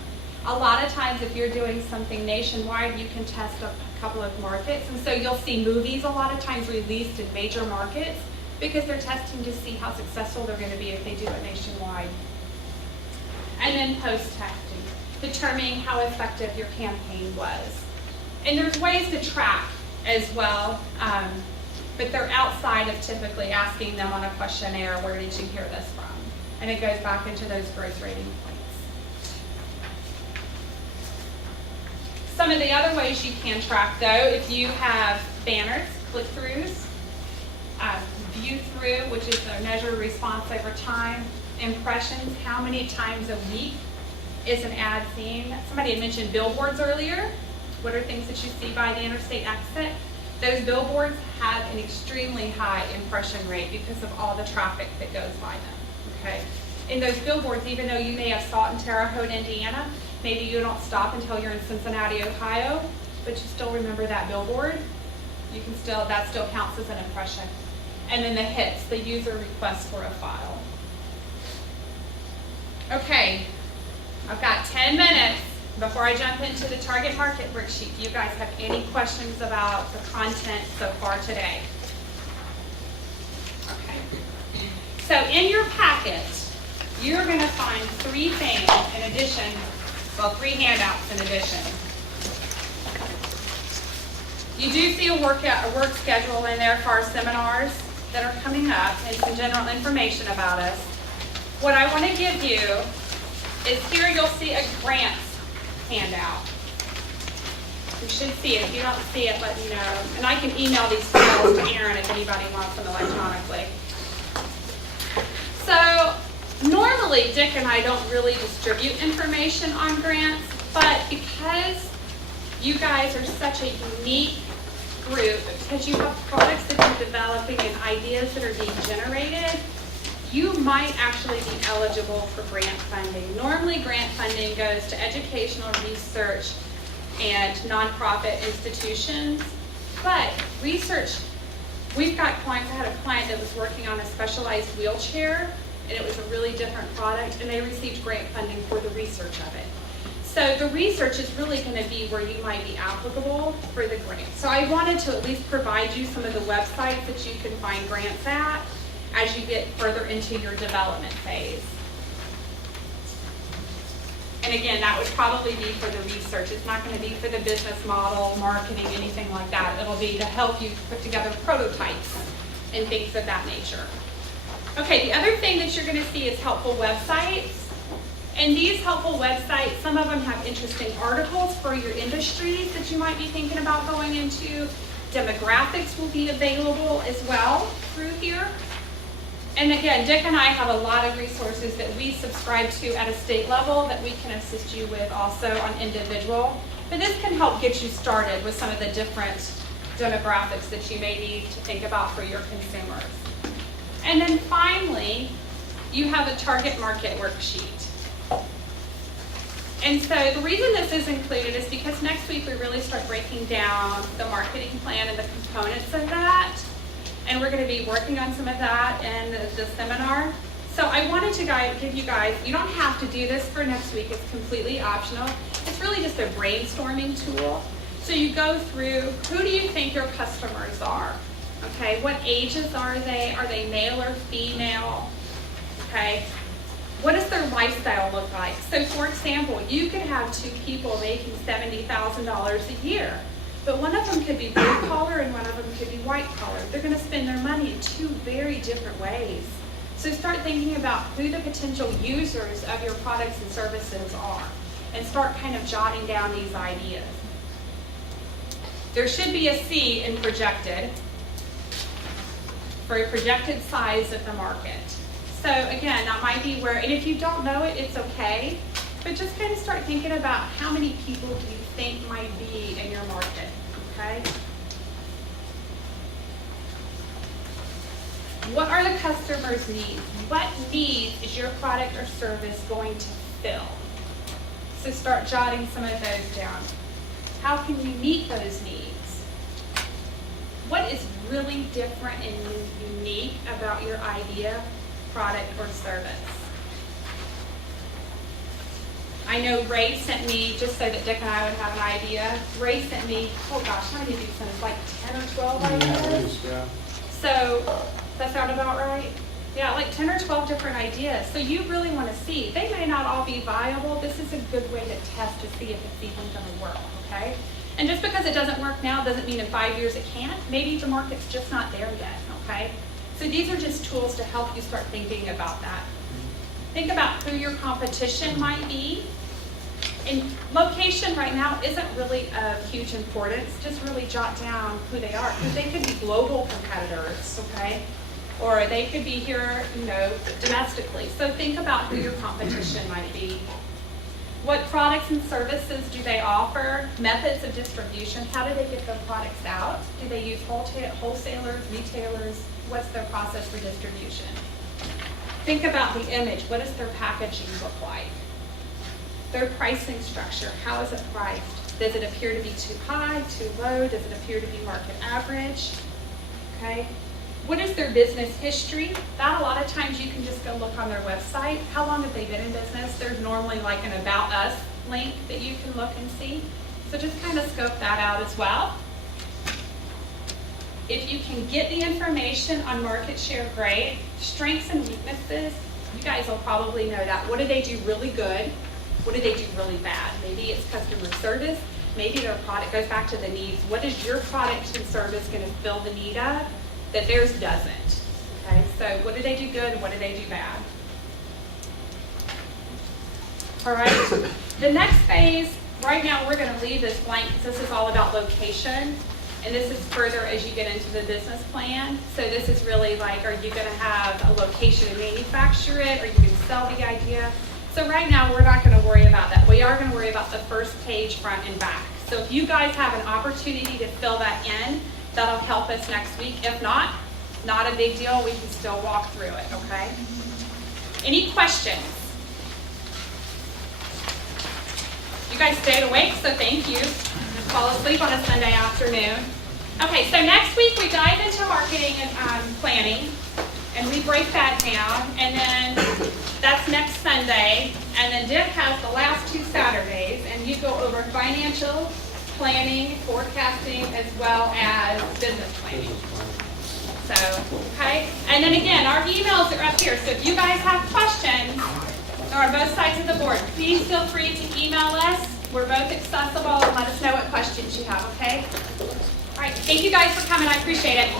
A lot of times if you're doing something nationwide, you can test a couple of markets. And so you'll see movies a lot of times released in major markets because they're testing to see how successful they're going to be if they do it nationwide. And then post-testing, determining how effective your campaign was. And there's ways to track as well, but they're outside of typically asking them on a questionnaire, where did you hear this from? And it goes back into those growth rating points. Some of the other ways you can track, though, if you have banners, click-throughs, view-through, which is a measure of response over time, impressions, how many times a week is an ad seen. Somebody had mentioned billboards earlier. What are things that you see by the interstate exit? Those billboards have an extremely high impression rate because of all the traffic that goes by them, okay? In those billboards, even though you may have saw it in Terre Haute, Indiana, maybe you don't stop until you're in Cincinnati, Ohio, but you still remember that billboard, that still counts as an impression. And then the hits, the user request for a file. Okay, I've got 10 minutes before I jump into the target market worksheet. Do you guys have any questions about the content so far today? Okay. So in your packet, you're going to find 3 things in addition, well, 3 handouts in addition. You do see a work schedule in there for our seminars that are coming up and some general information about us. What I want to give you is here you'll see a grants handout. You should see it. If you don't see it, let me know. And I can email these files to Aaron if anybody wants them electronically. So normally Dick and I don't really distribute information on grants, but because you guys are such a unique group, because you have products that you're developing and ideas that are being generated, you might actually be eligible for grant funding. Normally grant funding goes to educational research and nonprofit institutions, but research, we've got clients, I had a client that was working on a specialized wheelchair, and it was a really different product, and they received grant funding for the research of it. So the research is really going to be where you might be applicable for the grant. So I wanted to at least provide you some of the websites that you can find grants at as you get further into your development phase. And again, that would probably be for the research. It's not going to be for the business model, marketing, anything like that. It'll be to help you put together prototypes and things of that nature. Okay, the other thing that you're going to see is helpful websites. And these helpful websites, some of them have interesting articles for your industries that you might be thinking about going into. Demographics will be available as well through here. And again, Dick and I have a lot of resources that we subscribe to at a state level that we can assist you with also on individual. But this can help get you started with some of the different demographics that you may need to think about for your consumers. And then finally, you have a target market worksheet. And so the reason this is included is because next week we really start breaking down the marketing plan and the components of that. And we're going to be working on some of that in the seminar. So I wanted to give you guys, you don't have to do this for next week, it's completely optional. It's really just a brainstorming tool. So you go through, who do you think your customers are? Okay, what ages are they? Are they male or female? Okay, what does their lifestyle look like? So for example, you could have 2 people making $70,000 a year. But one of them could be blue collar and one of them could be white collar. They're going to spend their money in 2 very different ways. So start thinking about who the potential users of your products and services are and start kind of jotting down these ideas. There should be a C in projected for a projected size of the market. So again, that might be where, and if you don't know it, it's okay, but just kind of start thinking about how many people do you think might be in your market, okay? What are the customer's needs? What needs is your product or service going to fill? So start jotting some of those down. How can you meet those needs? What is really different and unique about your idea, product, or service? I know Ray sent me, just so that Dick and I would have an idea, Ray sent me, oh gosh, how many did you send us, like 10 or 12 ideas? Yeah. So, does that sound about right? Yeah, like 10 or 12 different ideas. So you really want to see. They may not all be viable. This is a good way to test to see if it's even going to work, okay? And just because it doesn't work now doesn't mean in 5 years it can't. Maybe the market's just not there yet, okay? So these are just tools to help you start thinking about that. Think about who your competition might be. And location right now isn't really of huge importance. Just really jot down who they are. Because they could be global competitors, okay? Or they could be here, you know, domestically. So think about who your competition might be. What products and services do they offer? Methods of distribution. How do they get their products out? Do they use wholesalers, retailers? What's their process for distribution? Think about the image. What does their packaging look like? Their pricing structure. How is it priced? Does it appear to be too high, too low? Does it appear to be market average? Okay. What is their business history? That a lot of times you can just go look on their website. How long have they been in business? There's normally like an About Us link that you can look and see. So just kind of scope that out as well. If you can get the information on market share, great. Strengths and weaknesses, you guys will probably know that. What do they do really good? What do they do really bad? Maybe it's customer service. Maybe their product goes back to the needs. What is your product and service going to fill the need of that theirs doesn't? Okay, so what do they do good and what do they do bad? All right, the next phase, right now we're going to leave this blank because this is all about location. And this is further as you get into the business plan. So this is really like, are you going to have a location to manufacture it? Are you going to sell the idea? So right now, we're not going to worry about that. We are going to worry about the first page, front and back. So if you guys have an opportunity to fill that in, that'll help us next week. If not, not a big deal. We can still walk through it, okay? Any questions? You guys stayed awake, so thank you. Just fall asleep on a Sunday afternoon. Okay, so next week we dive into marketing and planning, and we break that down, and then that's next Sunday, and then Dick has the last 2 Saturdays, and you go over financial planning, forecasting, as well as business planning. So, okay, and then again, our emails are up here, so if you guys have questions, they're on both sides of the board. Please feel free to email us. We're both accessible, and let us know what questions you have, okay? All right, thank you guys for coming. I appreciate it.